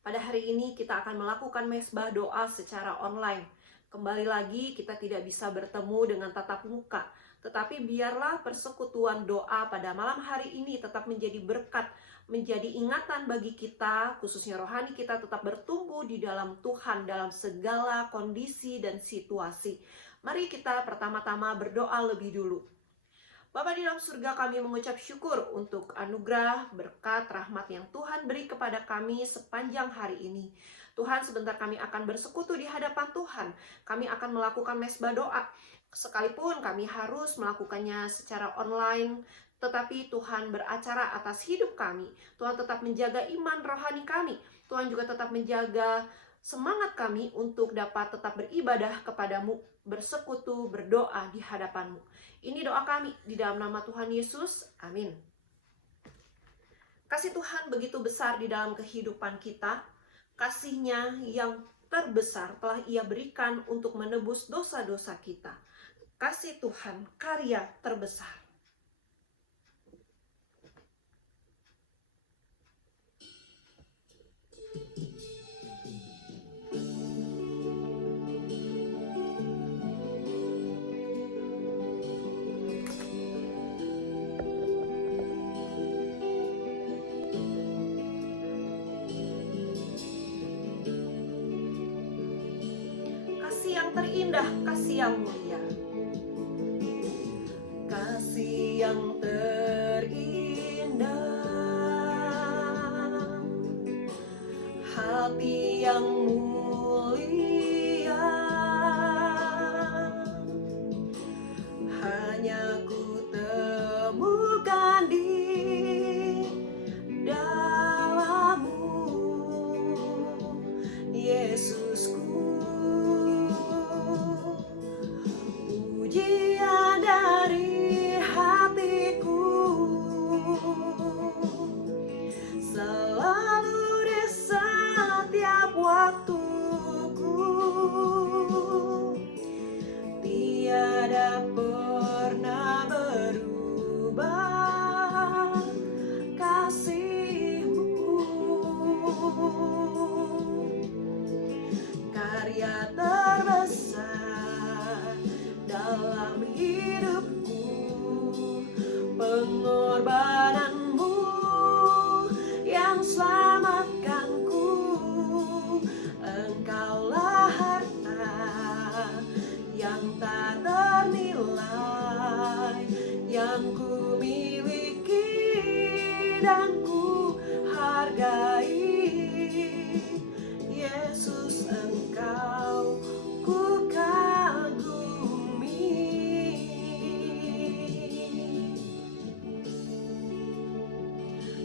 Pada hari ini kita akan melakukan mesbah doa secara online. Kembali lagi, kita tidak bisa bertemu dengan tatap muka, tetapi biarlah persekutuan doa pada malam hari ini tetap menjadi berkat, menjadi ingatan bagi kita, khususnya rohani kita tetap bertumbuh di dalam Tuhan dalam segala kondisi dan situasi. Mari kita pertama-tama berdoa lebih dulu. Bapa di dalam surga, kami mengucap syukur untuk anugerah, berkat, rahmat yang Tuhan beri kepada kami sepanjang hari ini. Tuhan, sebentar kami akan bersekutu di hadapan Tuhan. Kami akan melakukan mesbah doa. Sekalipun kami harus melakukannya secara online, tetapi Tuhan beracara atas hidup kami. Tuhan tetap menjaga iman rohani kami. Tuhan juga tetap menjaga semangat kami untuk dapat tetap beribadah kepadamu, bersekutu, berdoa di hadapanmu. Ini doa kami di dalam nama Tuhan Yesus. Amin. Kasih Tuhan begitu besar di dalam kehidupan kita. Kasih-Nya yang terbesar telah Ia berikan untuk menebus dosa-dosa kita. Kasih Tuhan karya terbesar. Yang terindah, kasih yang mulia, kasih yang terindah, hati yang mulia, hanya ku temukan di dalam-Mu, Yesusku. Pujian dari hatiku selalu di setiap waktuku, tiada pernah berubah kasih-Mu. Karya terbesar dalam hidupku, pengorbanan-Mu yang selamatkanku. Engkaulah harta yang tak ternilai, yang ku miliki dan ku hargai. Yesus, Engkau ku kagumi.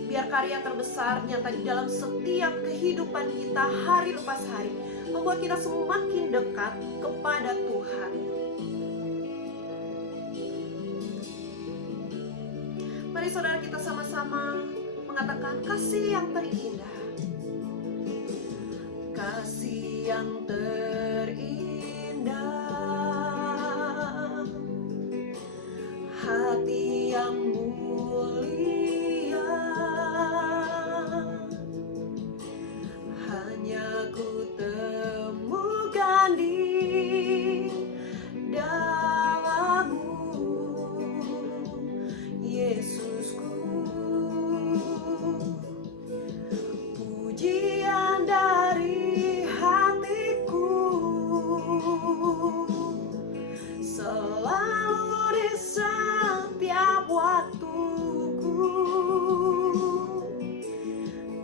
Biar karya terbesar nyata di dalam setiap kehidupan kita hari lepas hari, membuat kita semakin dekat kepada Tuhan. Mari saudara kita sama-sama mengatakan kasih yang terindah, kasih yang terindah, hati yang mulia, hanya ku temukan di dalam-Mu, Yesusku. Pujian dari selalu di setiap waktuku,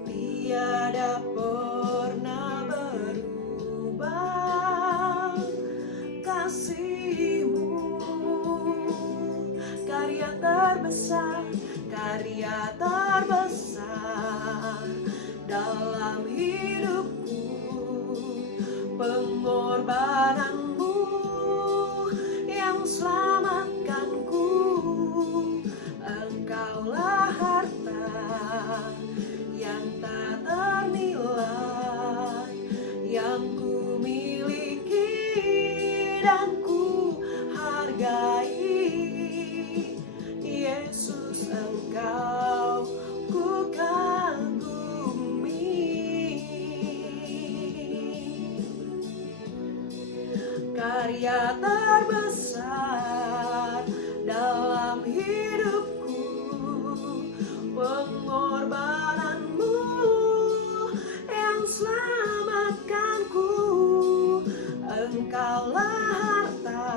tiada pernah berubah kasih-Mu. Karya terbesar dalam hidupku, pengorbanan-Mu yang selamatkanku. Engkaulah harta yang tak ternilai, karya terbesar dalam hidupku, pengorbananmu yang selamatkanku. Engkaulah harta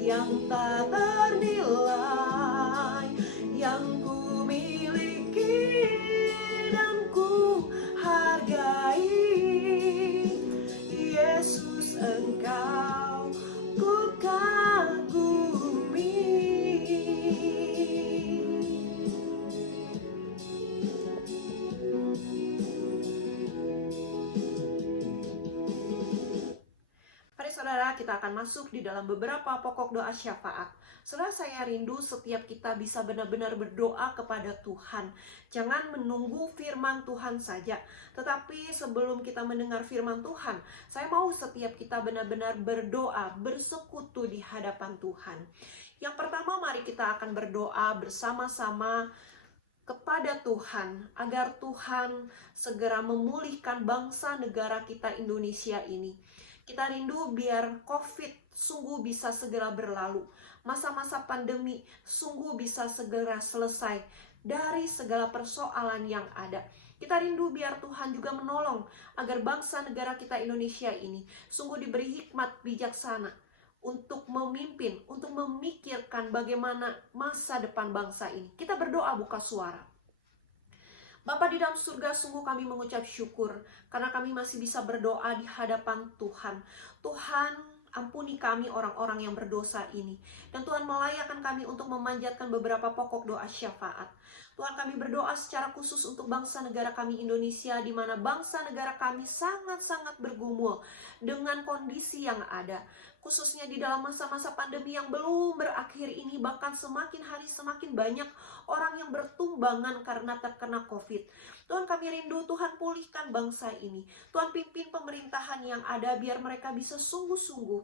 yang tak ternilai yang ku miliki dan ku hargai. Yesus, Engkau ku kagumi. Mari saudara, kita akan masuk di dalam beberapa pokok doa syafaat. Saudara, saya rindu setiap kita bisa benar-benar berdoa kepada Tuhan. Jangan menunggu firman Tuhan saja. Tetapi sebelum kita mendengar firman Tuhan, saya mau setiap kita benar-benar berdoa, bersekutu di hadapan Tuhan. Yang pertama, mari kita akan berdoa bersama-sama kepada Tuhan, agar Tuhan segera memulihkan bangsa negara kita Indonesia ini. Kita rindu biar COVID sungguh bisa segera berlalu. Masa-masa pandemi sungguh bisa segera selesai dari segala persoalan yang ada. Kita rindu biar Tuhan juga menolong agar bangsa negara kita Indonesia ini sungguh diberi hikmat bijaksana untuk memimpin, untuk memikirkan bagaimana masa depan bangsa ini. Kita berdoa buka suara. Bapa di dalam surga, sungguh kami mengucap syukur karena kami masih bisa berdoa di hadapan Tuhan. Tuhan, ampuni kami orang-orang yang berdosa ini. Dan Tuhan melayakkan kami untuk memanjatkan beberapa pokok doa syafaat. Tuhan, kami berdoa secara khusus untuk bangsa negara kami Indonesia, di mana bangsa negara kami sangat-sangat bergumul dengan kondisi yang ada. Khususnya di dalam masa-masa pandemi yang belum berakhir ini, bahkan semakin hari semakin banyak orang yang bertumbangan karena terkena COVID. Tuhan, kami rindu Tuhan pulihkan bangsa ini. Tuhan, pimpin pemerintahan yang ada biar mereka bisa sungguh-sungguh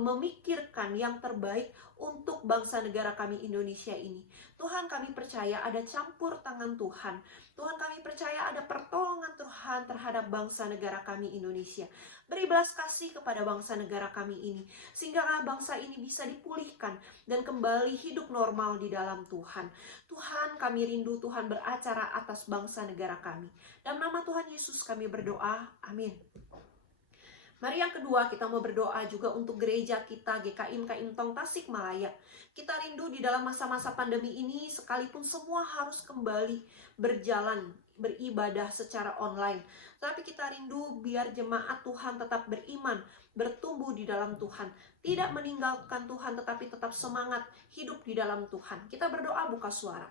memikirkan yang terbaik untuk bangsa negara kami Indonesia ini. Tuhan, kami percaya ada campur tangan Tuhan. Tuhan, kami percaya ada pertolongan Tuhan terhadap bangsa negara kami Indonesia. Beri belas kasih kepada bangsa negara kami ini, sehingga bangsa ini bisa dipulihkan dan kembali hidup normal di dalam Tuhan. Tuhan, kami rindu Tuhan beracara atas bangsa negara kami. Dalam nama Tuhan Yesus kami berdoa, amin. Mari yang kedua, kita mau berdoa juga untuk gereja kita GKIM Kaintong Tasikmalaya. Kita rindu di dalam masa-masa pandemi ini, sekalipun semua harus kembali berjalan, beribadah secara online. Tapi kita rindu biar jemaat Tuhan tetap beriman, bertumbuh di dalam Tuhan. Tidak meninggalkan Tuhan, tetapi tetap semangat hidup di dalam Tuhan. Kita berdoa buka suara.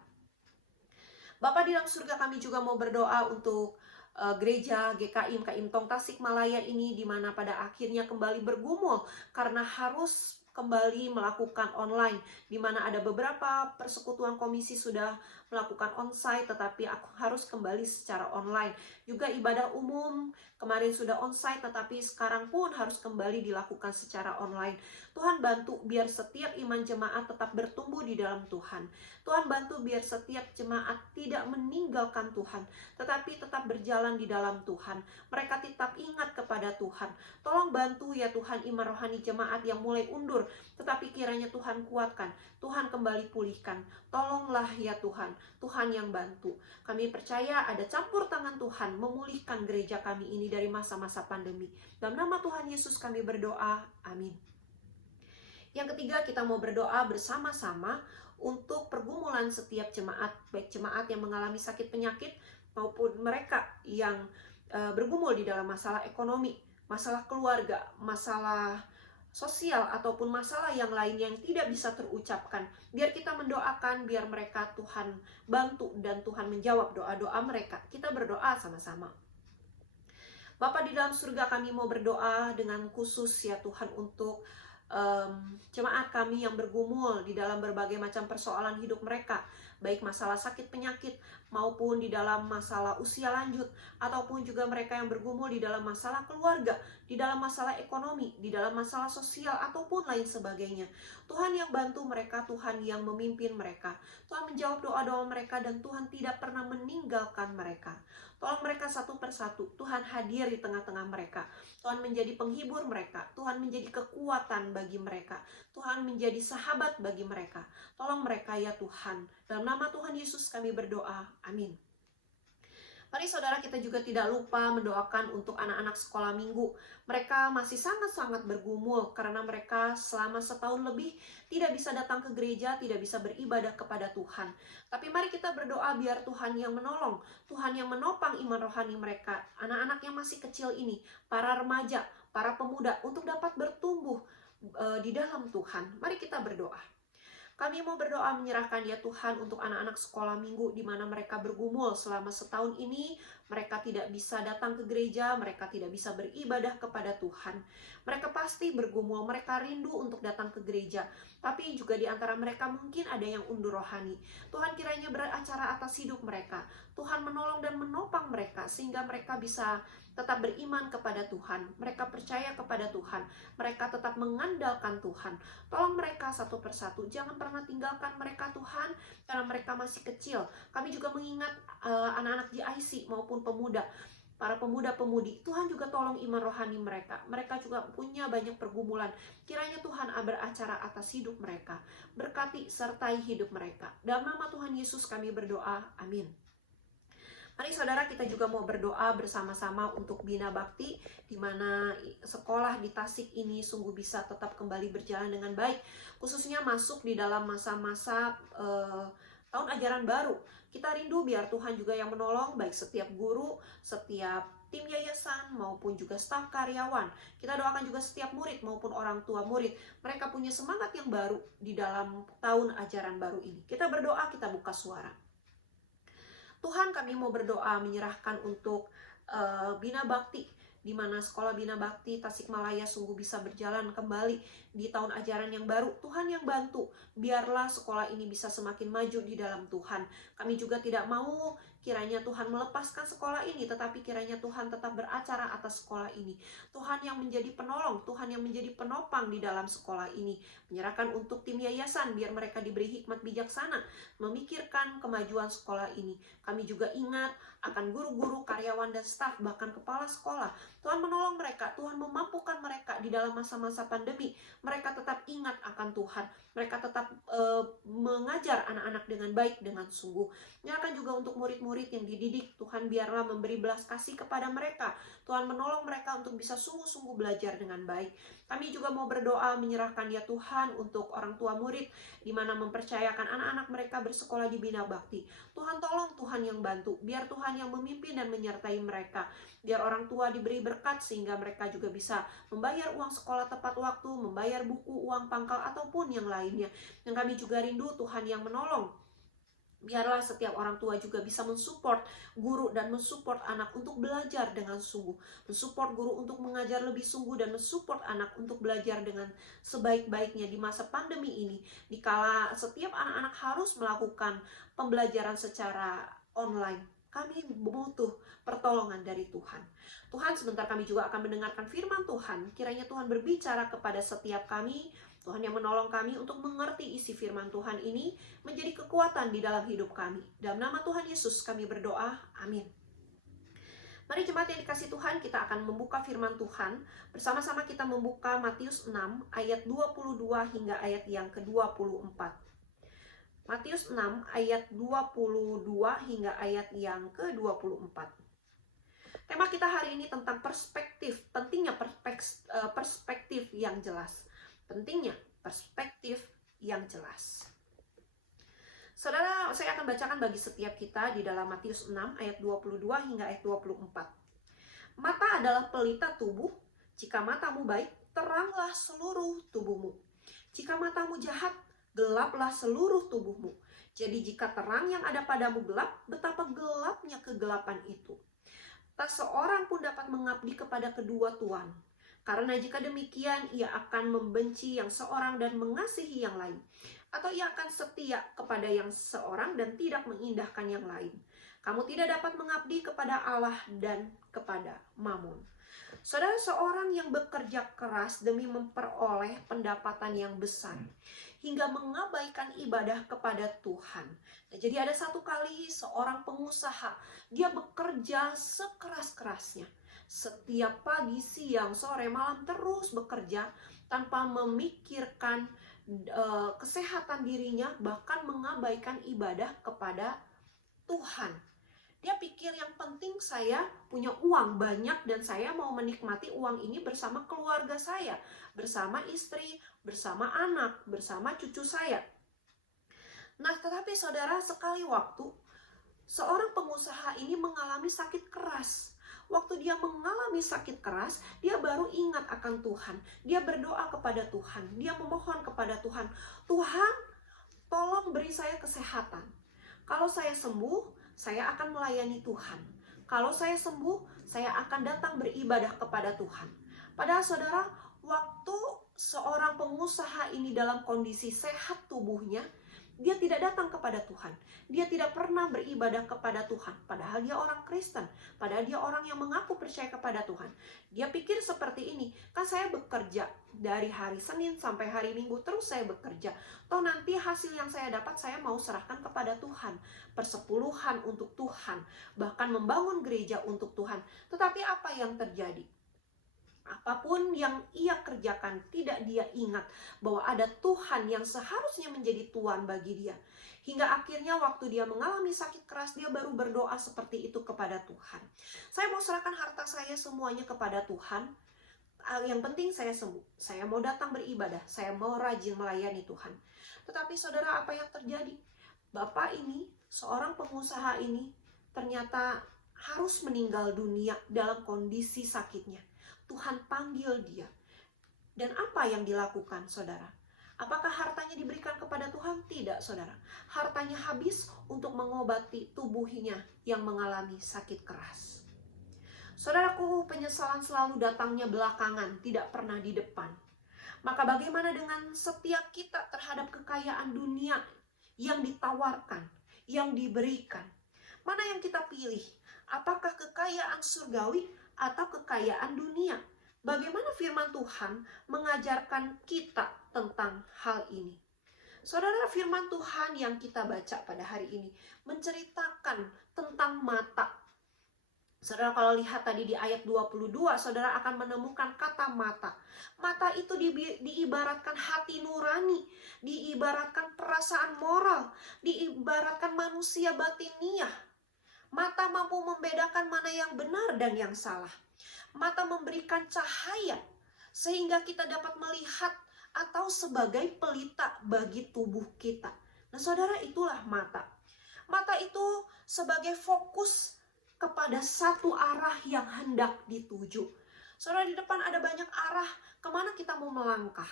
Bapa di dalam surga, kami juga mau berdoa untuk gereja GKIM Kaintong Tasikmalaya ini, di mana pada akhirnya kembali bergumul karena harus kembali melakukan online, di mana ada beberapa persekutuan komisi sudah melakukan onsite, tetapi aku harus kembali secara online. Juga ibadah umum kemarin sudah onsite, tetapi sekarang pun harus kembali dilakukan secara online. Tuhan, bantu biar setiap iman jemaat tetap bertumbuh di dalam Tuhan. Tuhan, bantu biar setiap jemaat tidak meninggalkan Tuhan, tetapi tetap berjalan di dalam Tuhan. Mereka tetap ingat kepada Tuhan. Tolong bantu ya Tuhan iman rohani jemaat yang mulai undur, tetapi kiranya Tuhan kuatkan, Tuhan kembali pulihkan. Tolonglah ya Tuhan, Tuhan yang bantu. Kami percaya ada campur tangan Tuhan memulihkan gereja kami ini dari masa-masa pandemi. Dalam nama Tuhan Yesus kami berdoa, amin. Yang ketiga, kita mau berdoa bersama-sama untuk pergumulan setiap jemaat, baik jemaat yang mengalami sakit penyakit maupun mereka yang bergumul di dalam masalah ekonomi, masalah keluarga, masalah sosial, ataupun masalah yang lain yang tidak bisa terucapkan. Biar kita mendoakan, biar mereka Tuhan bantu dan Tuhan menjawab doa-doa mereka. Kita berdoa sama-sama. Bapa di dalam surga, kami mau berdoa dengan khusus ya Tuhan untuk jemaat kami yang bergumul di dalam berbagai macam persoalan hidup mereka. baik masalah sakit penyakit, maupun di dalam masalah usia lanjut, ataupun juga mereka yang bergumul di dalam masalah keluarga, di dalam masalah ekonomi, di dalam masalah sosial, ataupun lain sebagainya. Tuhan yang bantu mereka, Tuhan yang memimpin mereka, Tuhan menjawab doa-doa mereka, dan Tuhan tidak pernah meninggalkan mereka. Tolong mereka satu persatu, Tuhan hadir di tengah-tengah mereka. Tuhan menjadi penghibur mereka, Tuhan menjadi kekuatan bagi mereka, Tuhan menjadi sahabat bagi mereka. Tolong mereka ya Tuhan. Dalam nama Tuhan Yesus kami berdoa. Amin. Mari saudara, kita juga tidak lupa mendoakan untuk anak-anak sekolah minggu. Mereka masih sangat-sangat bergumul karena mereka selama setahun lebih tidak bisa datang ke gereja, tidak bisa beribadah kepada Tuhan. Tapi mari kita berdoa biar Tuhan yang menolong, Tuhan yang menopang iman rohani mereka, anak-anak yang masih kecil ini, para remaja, para pemuda, untuk dapat bertumbuh di dalam Tuhan. Mari kita berdoa. Kami mau berdoa menyerahkan ya Tuhan untuk anak-anak sekolah minggu di mana mereka bergumul selama setahun ini. Mereka tidak bisa datang ke gereja, mereka tidak bisa beribadah kepada Tuhan. Mereka pasti bergumul, mereka rindu untuk datang ke gereja. Tapi juga di antara mereka mungkin ada yang undur rohani. Tuhan kiranya beracara atas hidup mereka. Tuhan menolong dan menopang mereka sehingga mereka bisa tetap beriman kepada Tuhan. Mereka percaya kepada Tuhan. Mereka tetap mengandalkan Tuhan. Tolong mereka satu persatu. Jangan pernah tinggalkan mereka Tuhan, karena mereka masih kecil. Kami juga mengingat anak-anak GIC maupun pemuda. Para pemuda-pemudi, Tuhan juga tolong iman rohani mereka. Mereka juga punya banyak pergumulan. Kiranya Tuhan beracara atas hidup mereka. Berkati sertai hidup mereka. Dalam nama Tuhan Yesus kami berdoa. Amin. Mari saudara, kita juga mau berdoa bersama-sama untuk Bina Bakti, di mana sekolah di Tasik ini sungguh bisa tetap kembali berjalan dengan baik, khususnya masuk di dalam masa-masa tahun ajaran baru. Kita rindu biar Tuhan juga yang menolong, baik setiap guru, setiap tim yayasan, maupun juga staf karyawan. Kita doakan juga setiap murid maupun orang tua murid. Mereka punya semangat yang baru di dalam tahun ajaran baru ini. Kita berdoa, kita buka suara. Tuhan, kami mau berdoa menyerahkan untuk Bina Bakti, di mana sekolah Bina Bakti Tasikmalaya sungguh bisa berjalan kembali di tahun ajaran yang baru. Tuhan yang bantu, biarlah sekolah ini bisa semakin maju di dalam Tuhan. Kami juga tidak mau kiranya Tuhan melepaskan sekolah ini, tetapi kiranya Tuhan tetap beracara atas sekolah ini. Tuhan yang menjadi penolong, Tuhan yang menjadi penopang di dalam sekolah ini. Menyerahkan untuk tim yayasan, biar mereka diberi hikmat bijaksana memikirkan kemajuan sekolah ini. Kami juga ingat akan guru-guru, karyawan, dan staf, bahkan kepala sekolah. Tuhan menolong mereka, Tuhan memampukan mereka di dalam masa-masa pandemi. Mereka tetap ingat akan Tuhan. Mereka tetap mengajar anak-anak dengan baik, dengan sungguh. Nyatakan juga untuk murid-murid yang dididik, Tuhan biarlah memberi belas kasih kepada mereka. Tuhan menolong mereka untuk bisa sungguh-sungguh belajar dengan baik. Kami juga mau berdoa menyerahkan ya Tuhan untuk orang tua murid, di mana mempercayakan anak-anak mereka bersekolah di Bina Bakti. Tuhan tolong, Tuhan yang bantu, biar Tuhan yang memimpin dan menyertai mereka. Biar orang tua diberi berkat sehingga mereka juga bisa membayar uang sekolah tepat waktu, membayar buku, uang pangkal, ataupun yang lainnya. Dan kami juga rindu Tuhan yang menolong. Biarlah setiap orang tua juga bisa mensupport guru dan mensupport anak untuk belajar dengan sungguh. Mensupport guru untuk mengajar lebih sungguh dan mensupport anak untuk belajar dengan sebaik-baiknya di masa pandemi ini. Dikala setiap anak-anak harus melakukan pembelajaran secara online, kami butuh pertolongan dari Tuhan. Tuhan, sebentar kami juga akan mendengarkan firman Tuhan. Kiranya Tuhan berbicara kepada setiap kami. Tuhan yang menolong kami untuk mengerti isi firman Tuhan ini menjadi kekuatan di dalam hidup kami. Dalam nama Tuhan Yesus kami berdoa. Amin. Mari jemaat yang dikasih Tuhan, kita akan membuka firman Tuhan. Bersama-sama kita membuka Matius 6 ayat 22 hingga ayat yang ke-24. Matius 6 ayat 22 hingga ayat yang ke-24. Tema kita hari ini tentang perspektif, pentingnya perspektif yang jelas. Pentingnya perspektif yang jelas. Saudara, saya akan bacakan bagi setiap kita di dalam Matius 6 ayat 22 hingga ayat 24. Mata adalah pelita tubuh. Jika matamu baik, teranglah seluruh tubuhmu. Jika matamu jahat, gelaplah seluruh tubuhmu. Jadi jika terang yang ada padamu gelap, betapa gelapnya kegelapan itu. Tak seorang pun dapat mengabdi kepada kedua tuan. Karena jika demikian, ia akan membenci yang seorang dan mengasihi yang lain. atau ia akan setia kepada yang seorang dan tidak mengindahkan yang lain. Kamu tidak dapat mengabdi kepada Allah dan kepada Mammon. Saudara, seorang yang bekerja keras demi memperoleh pendapatan yang besar hingga mengabaikan ibadah kepada Tuhan. Nah, jadi ada satu kali seorang pengusaha, dia bekerja sekeras-kerasnya. Setiap pagi, siang, sore, malam terus bekerja tanpa memikirkan kesehatan dirinya, bahkan mengabaikan ibadah kepada Tuhan. Dia pikir yang penting saya punya uang banyak dan saya mau menikmati uang ini bersama keluarga saya, bersama istri, bersama anak, bersama cucu saya. Nah, tetapi saudara, sekali waktu seorang pengusaha ini mengalami sakit keras. Waktu dia mengalami sakit keras, dia baru ingat akan Tuhan. Dia berdoa kepada Tuhan. Dia memohon kepada Tuhan. Tuhan, tolong beri saya kesehatan. Kalau saya sembuh, saya akan melayani Tuhan. Kalau saya sembuh, saya akan datang beribadah kepada Tuhan. Padahal saudara, waktu seorang pengusaha ini dalam kondisi sehat tubuhnya, dia tidak datang kepada Tuhan. Dia tidak pernah beribadah kepada Tuhan. Padahal dia orang Kristen. Padahal dia orang yang mengaku percaya kepada Tuhan. Dia pikir seperti ini. Kan saya bekerja dari hari Senin sampai hari Minggu. Terus saya bekerja. Toh nanti hasil yang saya dapat saya mau serahkan kepada Tuhan. Persepuluhan untuk Tuhan. Bahkan membangun gereja untuk Tuhan. Tetapi apa yang terjadi? Apapun yang ia kerjakan, tidak dia ingat bahwa ada Tuhan yang seharusnya menjadi Tuhan bagi dia. Hingga akhirnya waktu dia mengalami sakit keras, dia baru berdoa seperti itu kepada Tuhan. Saya mau serahkan harta saya semuanya kepada Tuhan. Yang penting saya sembuh. Saya mau datang beribadah. Saya mau rajin melayani Tuhan. Tetapi saudara, apa yang terjadi? Bapak ini, seorang pengusaha ini, ternyata harus meninggal dunia dalam kondisi sakitnya. Tuhan panggil dia. Dan apa yang dilakukan, saudara? Apakah hartanya diberikan kepada Tuhan? Tidak, saudara. Hartanya habis untuk mengobati tubuhnya yang mengalami sakit keras. Saudaraku, penyesalan selalu datangnya belakangan, tidak pernah di depan. Maka bagaimana dengan setiap kita terhadap kekayaan dunia yang ditawarkan, yang diberikan? Mana yang kita pilih? Apakah kekayaan surgawi atau kekayaan dunia? Bagaimana firman Tuhan mengajarkan kita tentang hal ini? Saudara, firman Tuhan yang kita baca pada hari ini menceritakan tentang mata. Saudara, kalau lihat tadi di ayat 22, saudara akan menemukan kata mata. Mata itu diibaratkan hati nurani, diibaratkan perasaan moral, diibaratkan manusia batiniah. Mata mampu membedakan mana yang benar dan yang salah. Mata memberikan cahaya sehingga kita dapat melihat atau sebagai pelita bagi tubuh kita. Nah, saudara, itulah mata. Mata itu sebagai fokus kepada satu arah yang hendak dituju. Saudara, di depan ada banyak arah kemana kita mau melangkah.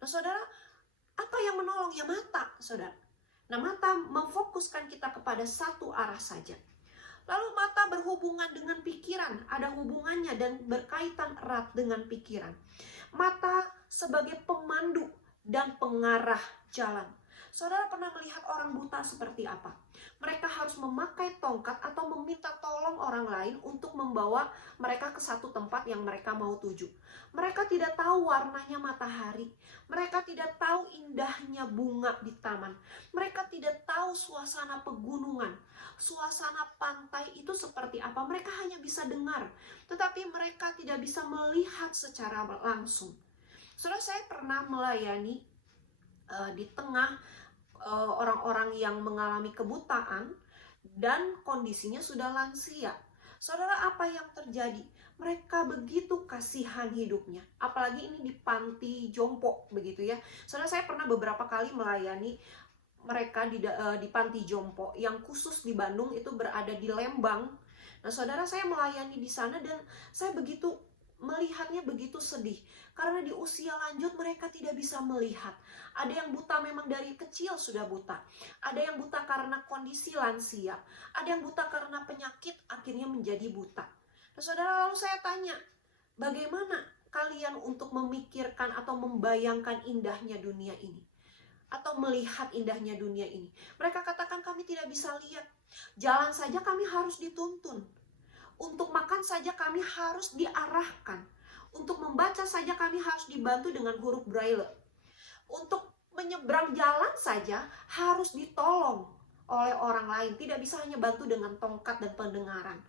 Nah, saudara, apa yang menolong? Ya mata, saudara. Nah, mata memfokuskan kita kepada satu arah saja. Lalu mata berhubungan dengan pikiran, ada hubungannya dan berkaitan erat dengan pikiran. Mata sebagai pemandu dan pengarah jalan. Saudara pernah melihat orang buta seperti apa? Mereka harus memakai tongkat atau meminta tolong orang lain untuk membawa mereka ke satu tempat yang mereka mau tuju. Mereka tidak tahu warnanya matahari. Mereka tidak tahu indahnya bunga di taman. Mereka tidak tahu suasana pegunungan, suasana pantai itu seperti apa. Mereka hanya bisa dengar, tetapi mereka tidak bisa melihat secara langsung. Saudara, saya pernah melayani di tengah orang-orang yang mengalami kebutaan dan kondisinya sudah lansia. Saudara, apa yang terjadi? Mereka begitu kasihan hidupnya. Apalagi ini di panti jompo begitu ya. Saudara, saya pernah beberapa kali melayani mereka di panti jompo yang khusus di Bandung, itu berada di Lembang. Nah, saudara, saya melayani di sana dan saya begitu melihatnya begitu sedih. Karena di usia lanjut mereka tidak bisa melihat. Ada yang buta memang dari kecil sudah buta. Ada yang buta karena kondisi lansia. Ada yang buta karena penyakit akhirnya menjadi buta. Nah, saudara, lalu saya tanya, bagaimana kalian untuk memikirkan atau membayangkan indahnya dunia ini? atau melihat indahnya dunia ini. Mereka katakan kami tidak bisa lihat. Jalan saja kami harus dituntun. Untuk makan saja kami harus diarahkan. Untuk membaca saja kami harus dibantu dengan huruf braille. Untuk menyeberang jalan saja harus ditolong oleh orang lain. Tidak bisa hanya bantu dengan tongkat dan pendengaran.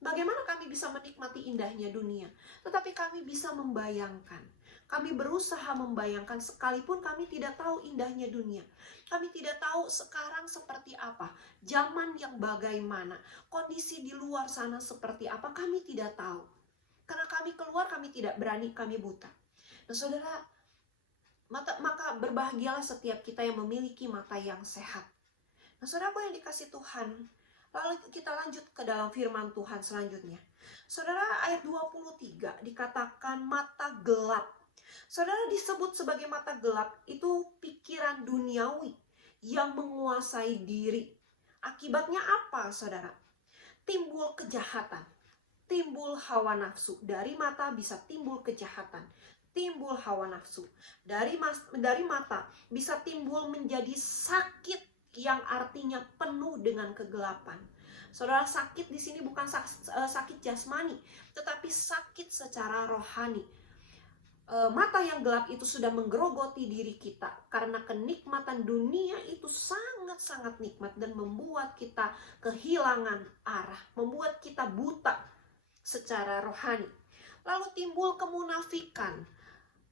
Bagaimana kami bisa menikmati indahnya dunia? Tetapi kami bisa membayangkan. Kami berusaha membayangkan sekalipun kami tidak tahu indahnya dunia. Kami tidak tahu sekarang seperti apa. Zaman yang bagaimana. Kondisi di luar sana seperti apa. Kami tidak tahu. Karena kami keluar, kami tidak berani, kami buta. Nah saudara, maka berbahagialah setiap kita yang memiliki mata yang sehat. Nah saudaraku yang dikasih Tuhan, lalu kita lanjut ke dalam firman Tuhan selanjutnya. Saudara, ayat 23 dikatakan mata gelap. Saudara, disebut sebagai mata gelap itu pikiran duniawi yang menguasai diri. Akibatnya apa, saudara? Timbul kejahatan, timbul hawa nafsu. Dari mata bisa timbul kejahatan, timbul hawa nafsu. Dari mata bisa timbul menjadi sakit yang artinya penuh dengan kegelapan. Saudara, sakit di sini bukan sakit jasmani, tetapi sakit secara rohani. Mata yang gelap itu sudah menggerogoti diri kita karena kenikmatan dunia itu sangat-sangat nikmat dan membuat kita kehilangan arah, membuat kita buta secara rohani. Lalu timbul kemunafikan.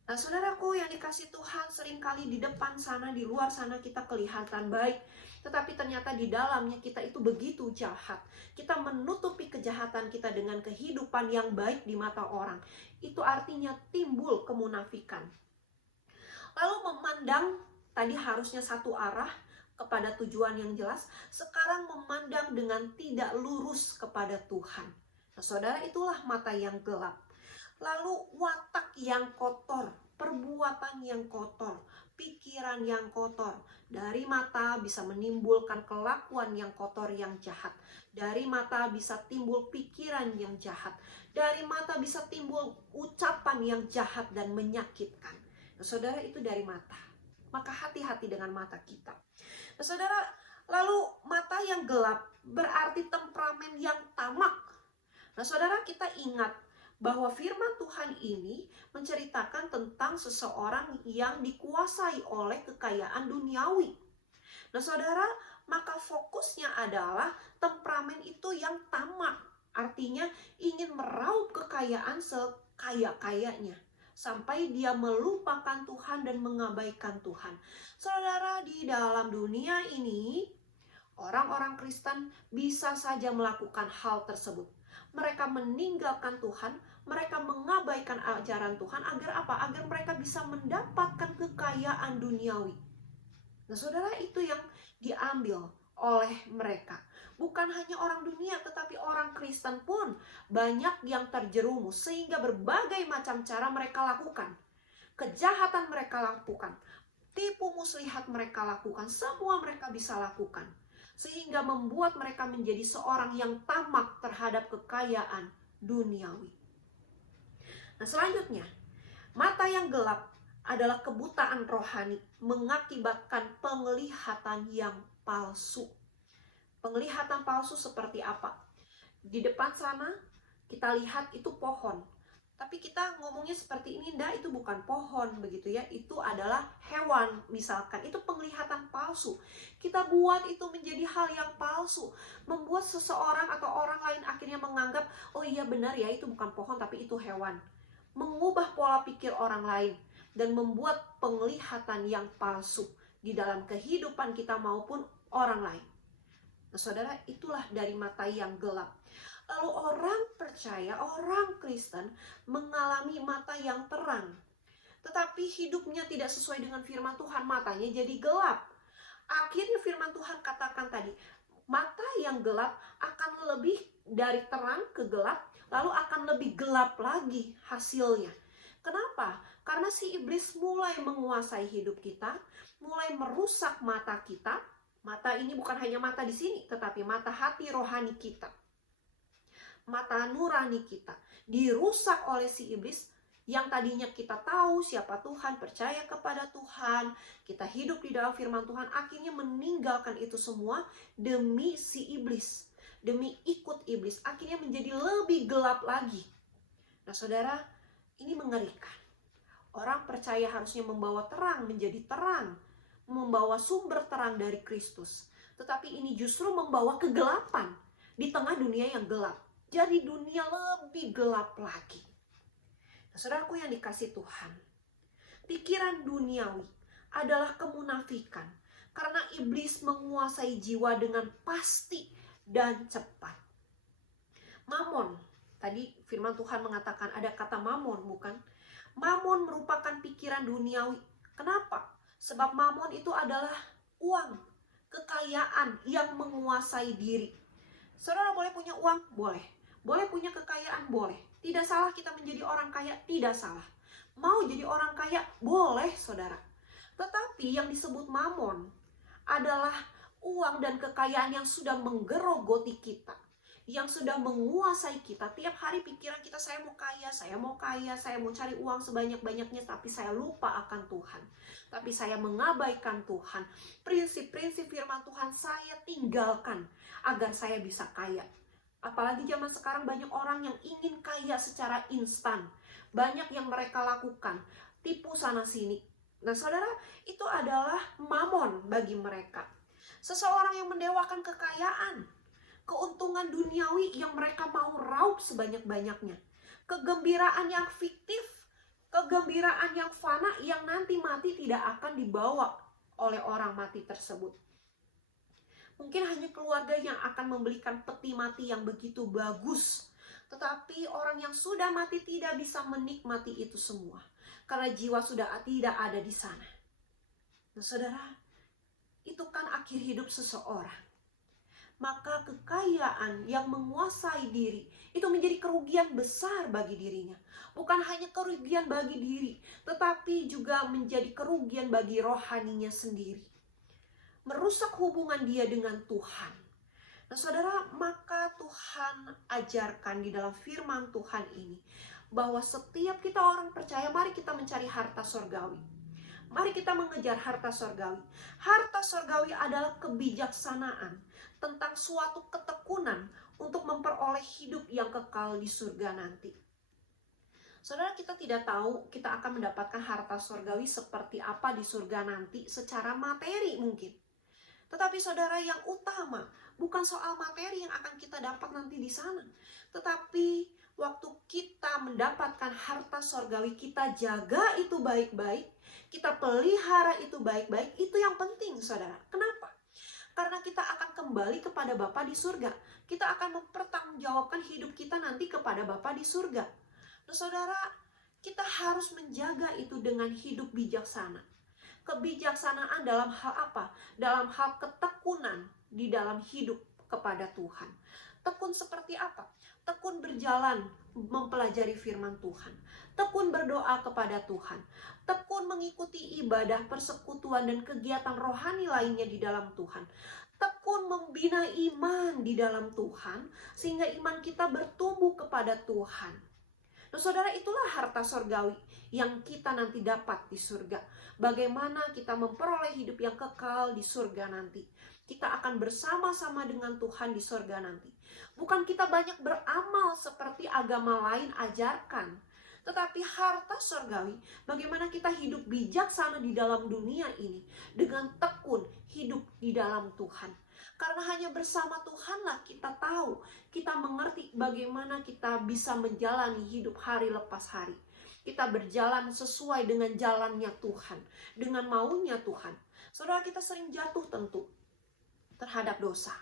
Nah, saudaraku yang dikasih Tuhan, seringkali di depan sana, di luar sana kita kelihatan baik, tetapi ternyata di dalamnya kita itu begitu jahat. Kita menutupi kejahatan kita dengan kehidupan yang baik di mata orang. Itu artinya timbul kemunafikan. Lalu memandang, tadi harusnya satu arah kepada tujuan yang jelas, sekarang memandang dengan tidak lurus kepada Tuhan. Nah, saudara, itulah mata yang gelap. Lalu watak yang kotor, perbuatan yang kotor, pikiran yang kotor. Dari mata bisa menimbulkan kelakuan yang kotor yang jahat. Dari mata bisa timbul pikiran yang jahat. Dari mata bisa timbul ucapan yang jahat dan menyakitkan. Nah, saudara, itu dari mata. Maka hati-hati dengan mata kita. Nah, saudara, lalu mata yang gelap berarti temperamen yang tamak. Nah, saudara, kita ingat bahwa firman Tuhan ini menceritakan tentang seseorang yang dikuasai oleh kekayaan duniawi. Nah, saudara, maka fokusnya adalah temperamen itu yang tamak. Artinya ingin meraup kekayaan sekaya-kayanya. Sampai dia melupakan Tuhan dan mengabaikan Tuhan. Saudara, di dalam dunia ini, orang-orang Kristen bisa saja melakukan hal tersebut. Mereka meninggalkan Tuhan, mereka mengabaikan ajaran Tuhan. Agar apa? Agar mereka bisa mendapatkan kekayaan duniawi. Nah, saudara, itu yang diambil oleh mereka. Bukan hanya orang dunia, tetapi orang Kristen pun banyak yang terjerumus. Sehingga berbagai macam cara mereka lakukan. Kejahatan mereka lakukan. Tipu muslihat mereka lakukan. Semua mereka bisa lakukan. Sehingga membuat mereka menjadi seorang yang tamak terhadap kekayaan duniawi. Nah, selanjutnya, mata yang gelap adalah kebutaan rohani, mengakibatkan penglihatan yang palsu. Penglihatan palsu seperti apa? Di depan sana kita lihat itu pohon. Tapi kita ngomongnya seperti ini, enggak, itu bukan pohon begitu ya. Itu adalah hewan misalkan. Itu penglihatan palsu. Kita buat itu menjadi hal yang palsu. Membuat seseorang atau orang lain akhirnya menganggap, oh iya benar ya, itu bukan pohon tapi itu hewan. Mengubah pola pikir orang lain. Dan membuat penglihatan yang palsu di dalam kehidupan kita maupun orang lain. Nah, saudara, itulah dari mata yang gelap. Lalu orang percaya, orang Kristen mengalami mata yang terang. Tetapi hidupnya tidak sesuai dengan firman Tuhan, matanya jadi gelap. Akhirnya firman Tuhan katakan tadi, mata yang gelap akan lebih dari terang ke gelap, lalu akan lebih gelap lagi hasilnya. Kenapa? Karena si iblis mulai menguasai hidup kita, mulai merusak mata kita. Mata ini bukan hanya mata di sini, tetapi mata hati rohani kita. Mata nurani kita dirusak oleh si iblis, Yang tadinya kita tahu siapa Tuhan, percaya kepada Tuhan, kita hidup di dalam firman Tuhan, akhirnya meninggalkan itu semua demi si iblis, demi ikut iblis, akhirnya menjadi lebih gelap lagi. Nah saudara, ini mengerikan. Orang percaya harusnya membawa terang menjadi terang, membawa sumber terang dari Kristus. Tetapi ini justru membawa kegelapan di tengah dunia yang gelap. Jadi dunia lebih gelap lagi. Nah, saudaraku yang dikasih Tuhan, pikiran duniawi adalah kemunafikan karena iblis menguasai jiwa dengan pasti dan cepat. Mamon, tadi firman Tuhan mengatakan ada kata mamon, bukan? Mamon merupakan pikiran duniawi. Kenapa? Sebab mamon itu adalah uang, kekayaan yang menguasai diri. Saudara boleh punya uang? Boleh. Boleh punya kekayaan? Boleh. Tidak salah kita menjadi orang kaya? Tidak salah. Mau jadi orang kaya? Boleh, saudara. Tetapi yang disebut mamon adalah uang dan kekayaan yang sudah menggerogoti kita, yang sudah menguasai kita. Tiap hari pikiran kita, saya mau kaya, saya mau kaya, saya mau cari uang sebanyak-banyaknya, tapi saya lupa akan Tuhan. Tapi saya mengabaikan Tuhan. Prinsip-prinsip firman Tuhan saya tinggalkan agar saya bisa kaya. Apalagi zaman sekarang banyak orang yang ingin kaya secara instan. Banyak yang mereka lakukan, tipu sana sini. Nah saudara, itu adalah mamon bagi mereka. Seseorang yang mendewakan kekayaan, keuntungan duniawi yang mereka mau raup sebanyak-banyaknya. Kegembiraan yang fiktif, kegembiraan yang fana yang nanti mati tidak akan dibawa oleh orang mati tersebut. Mungkin hanya keluarga yang akan membelikan peti mati yang begitu bagus. Tetapi orang yang sudah mati tidak bisa menikmati itu semua. Karena jiwa sudah tidak ada di sana. Nah saudara, itu kan akhir hidup seseorang. Maka kekayaan yang menguasai diri itu menjadi kerugian besar bagi dirinya. Bukan hanya kerugian bagi diri, tetapi juga menjadi kerugian bagi rohaninya sendiri. Merusak hubungan dia dengan Tuhan. Nah saudara, maka Tuhan ajarkan di dalam firman Tuhan ini bahwa setiap kita orang percaya, mari kita mencari harta sorgawi. Mari kita mengejar harta sorgawi. Harta sorgawi adalah kebijaksanaan tentang suatu ketekunan untuk memperoleh hidup yang kekal di surga nanti. Saudara, kita tidak tahu kita akan mendapatkan harta sorgawi seperti apa di surga nanti secara materi mungkin. Tetapi saudara, yang utama bukan soal materi yang akan kita dapat nanti di sana. Tetapi waktu kita mendapatkan harta sorgawi, kita jaga itu baik-baik, kita pelihara itu baik-baik, itu yang penting saudara. Kenapa? Karena kita akan kembali kepada Bapa di surga. Kita akan mempertanggungjawabkan hidup kita nanti kepada Bapa di surga. Nah saudara, kita harus menjaga itu dengan hidup bijaksana. Kebijaksanaan dalam hal apa? Dalam hal ketekunan di dalam hidup kepada Tuhan. Tekun seperti apa? Tekun berjalan mempelajari firman Tuhan. Tekun berdoa kepada Tuhan. Tekun mengikuti ibadah, persekutuan, dan kegiatan rohani lainnya di dalam Tuhan. Tekun membina iman di dalam Tuhan, sehingga iman kita bertumbuh kepada Tuhan. Nah saudara, itulah harta sorgawi yang kita nanti dapat di surga. Bagaimana kita memperoleh hidup yang kekal di surga nanti. Kita akan bersama-sama dengan Tuhan di surga nanti. Bukan kita banyak beramal seperti agama lain ajarkan. Tetapi harta sorgawi, bagaimana kita hidup bijaksana di dalam dunia ini. Dengan tekun hidup di dalam Tuhan. Karena hanya bersama Tuhanlah kita tahu, kita mengerti bagaimana kita bisa menjalani hidup hari lepas hari. Kita berjalan sesuai dengan jalannya Tuhan, dengan maunya Tuhan. Saudara, kita sering jatuh tentu terhadap dosa,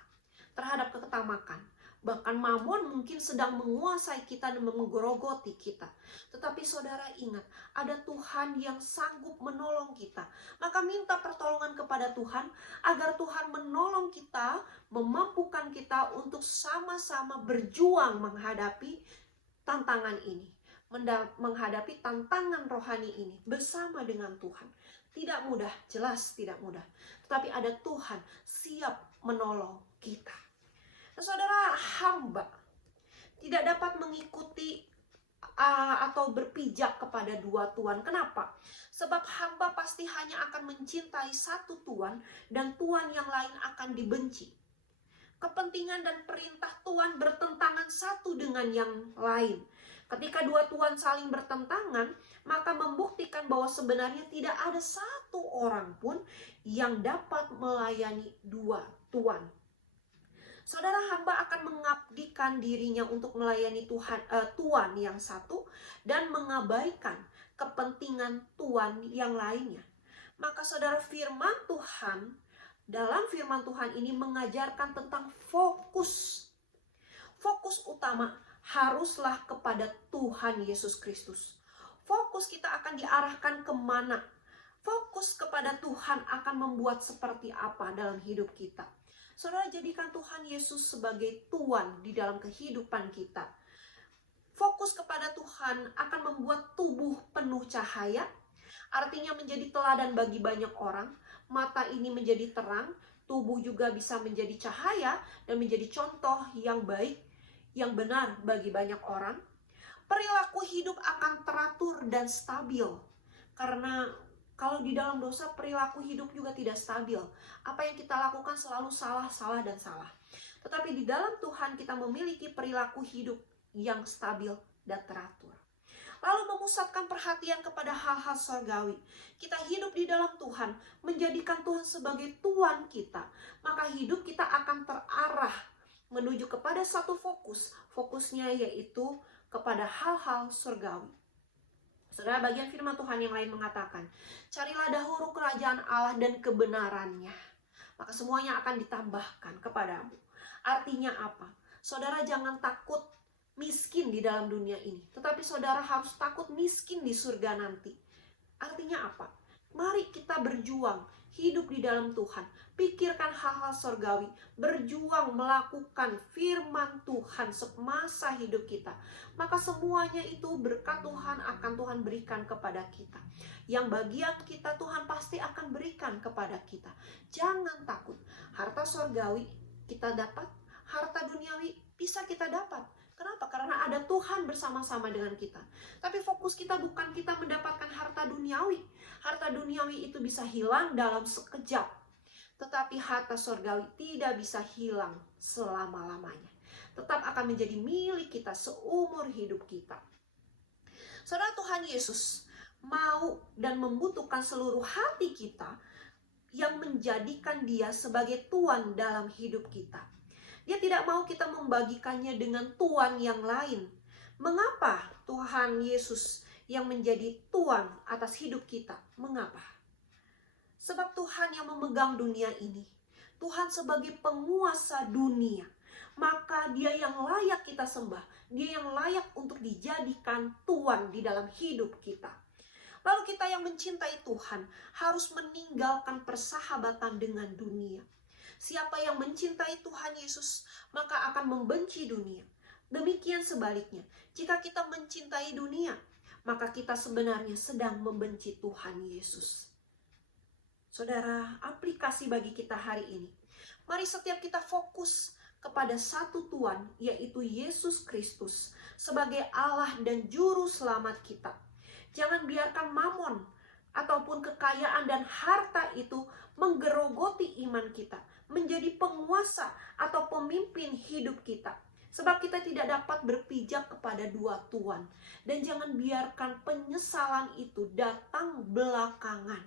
terhadap ketamakan. Bahkan mamon mungkin sedang menguasai kita dan menggerogoti kita. Tetapi saudara ingat, ada Tuhan yang sanggup menolong kita. Maka minta pertolongan kepada Tuhan agar Tuhan menolong kita, memampukan kita untuk sama-sama berjuang menghadapi tantangan ini. Menghadapi tantangan rohani ini bersama dengan Tuhan. Tidak mudah, jelas tidak mudah. Tetapi ada Tuhan siap menolong kita. Saudara, hamba tidak dapat mengikuti atau berpijak kepada dua tuan. Kenapa? Sebab hamba pasti hanya akan mencintai satu tuan dan tuan yang lain akan dibenci. Kepentingan dan perintah tuan bertentangan satu dengan yang lain. Ketika dua tuan saling bertentangan, maka membuktikan bahwa sebenarnya tidak ada satu orang pun yang dapat melayani dua tuan. Saudara, hamba akan mengabdikan dirinya untuk melayani tuan yang satu dan mengabaikan kepentingan tuan yang lainnya. Maka saudara, dalam firman Tuhan ini mengajarkan tentang fokus. Fokus utama haruslah kepada Tuhan Yesus Kristus. Fokus kita akan diarahkan kemana? Fokus kepada Tuhan akan membuat seperti apa dalam hidup kita. Saudara, jadikan Tuhan Yesus sebagai Tuan di dalam kehidupan kita. Fokus kepada Tuhan akan membuat tubuh penuh cahaya, artinya menjadi teladan bagi banyak orang. Mata ini menjadi terang, tubuh juga bisa menjadi cahaya dan menjadi contoh yang baik, yang benar bagi banyak orang. Perilaku hidup akan teratur dan stabil, karena kalau di dalam dosa, perilaku hidup juga tidak stabil. Apa yang kita lakukan selalu salah, dan salah. Tetapi di dalam Tuhan kita memiliki perilaku hidup yang stabil dan teratur. Lalu memusatkan perhatian kepada hal-hal surgawi. Kita hidup di dalam Tuhan, menjadikan Tuhan sebagai Tuhan kita. Maka hidup kita akan terarah menuju kepada satu fokus. Fokusnya yaitu kepada hal-hal surgawi. Saudara, bagian firman Tuhan yang lain mengatakan, carilah dahulu kerajaan Allah dan kebenarannya, maka semuanya akan ditambahkan kepadamu. Artinya apa? Saudara, jangan takut miskin di dalam dunia ini, tetapi saudara harus takut miskin di surga nanti. Artinya apa? Mari kita berjuang, hidup di dalam Tuhan, pikirkan hal-hal surgawi, berjuang melakukan firman Tuhan semasa hidup kita. Maka semuanya itu berkat Tuhan akan Tuhan berikan kepada kita. Yang bagian kita Tuhan pasti akan berikan kepada kita. Jangan takut, harta surgawi kita dapat, harta duniawi bisa kita dapat. Kenapa? Karena ada Tuhan bersama-sama dengan kita. Tapi fokus kita bukan kita mendapatkan harta duniawi. Harta duniawi itu bisa hilang dalam sekejap. Tetapi harta surgawi tidak bisa hilang selama-lamanya. Tetap akan menjadi milik kita seumur hidup kita. Saudara, Tuhan Yesus mau dan membutuhkan seluruh hati kita yang menjadikan Dia sebagai Tuan dalam hidup kita. Dia tidak mau kita membagikannya dengan tuan yang lain. Mengapa Tuhan Yesus yang menjadi tuan atas hidup kita? Mengapa? Sebab Tuhan yang memegang dunia ini. Tuhan sebagai penguasa dunia. Maka Dia yang layak kita sembah. Dia yang layak untuk dijadikan tuan di dalam hidup kita. Lalu kita yang mencintai Tuhan harus meninggalkan persahabatan dengan dunia. Siapa yang mencintai Tuhan Yesus, maka akan membenci dunia. Demikian sebaliknya, jika kita mencintai dunia, maka kita sebenarnya sedang membenci Tuhan Yesus. Saudara, aplikasi bagi kita hari ini. Mari setiap kita fokus kepada satu Tuhan, yaitu Yesus Kristus, sebagai Allah dan Juru Selamat kita. Jangan biarkan mamon ataupun kekayaan dan harta itu menggerogoti iman kita, menjadi penguasa atau pemimpin hidup kita. Sebab kita tidak dapat berpijak kepada dua tuan. Dan jangan biarkan penyesalan itu datang belakangan.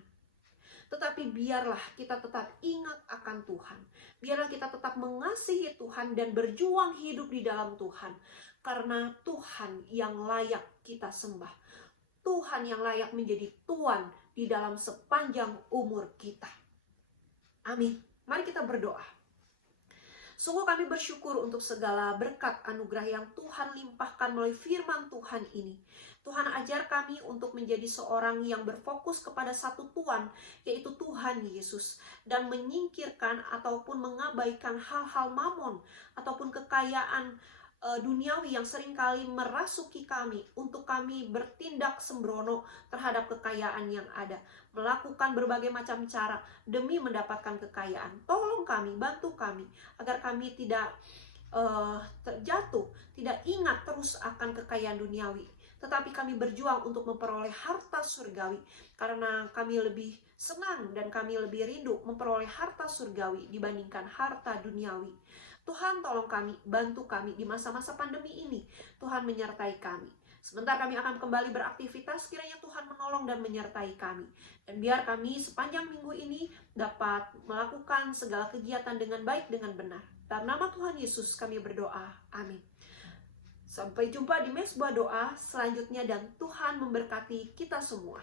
Tetapi biarlah kita tetap ingat akan Tuhan. Biarlah kita tetap mengasihi Tuhan dan berjuang hidup di dalam Tuhan. Karena Tuhan yang layak kita sembah. Tuhan yang layak menjadi Tuan di dalam sepanjang umur kita. Amin. Mari kita berdoa. Sungguh kami bersyukur untuk segala berkat anugerah yang Tuhan limpahkan melalui firman Tuhan ini. Tuhan ajar kami untuk menjadi seorang yang berfokus kepada satu Tuhan, yaitu Tuhan Yesus. Dan menyingkirkan ataupun mengabaikan hal-hal mamon ataupun kekayaan duniawi yang seringkali merasuki kami untuk kami bertindak sembrono terhadap kekayaan yang ada, melakukan berbagai macam cara demi mendapatkan kekayaan. Tolong kami, bantu kami agar kami tidak terjatuh, tidak ingat terus akan kekayaan duniawi, tetapi kami berjuang untuk memperoleh harta surgawi, karena kami lebih senang dan kami lebih rindu memperoleh harta surgawi dibandingkan harta duniawi. Tuhan, tolong kami, bantu kami di masa-masa pandemi ini. Tuhan, menyertai kami. Sebentar kami akan kembali beraktivitas, kiranya Tuhan menolong dan menyertai kami. Dan biar kami sepanjang minggu ini dapat melakukan segala kegiatan dengan baik, dengan benar. Dalam nama Tuhan Yesus kami berdoa. Amin. Sampai jumpa di Mesbah Doa selanjutnya, dan Tuhan memberkati kita semua.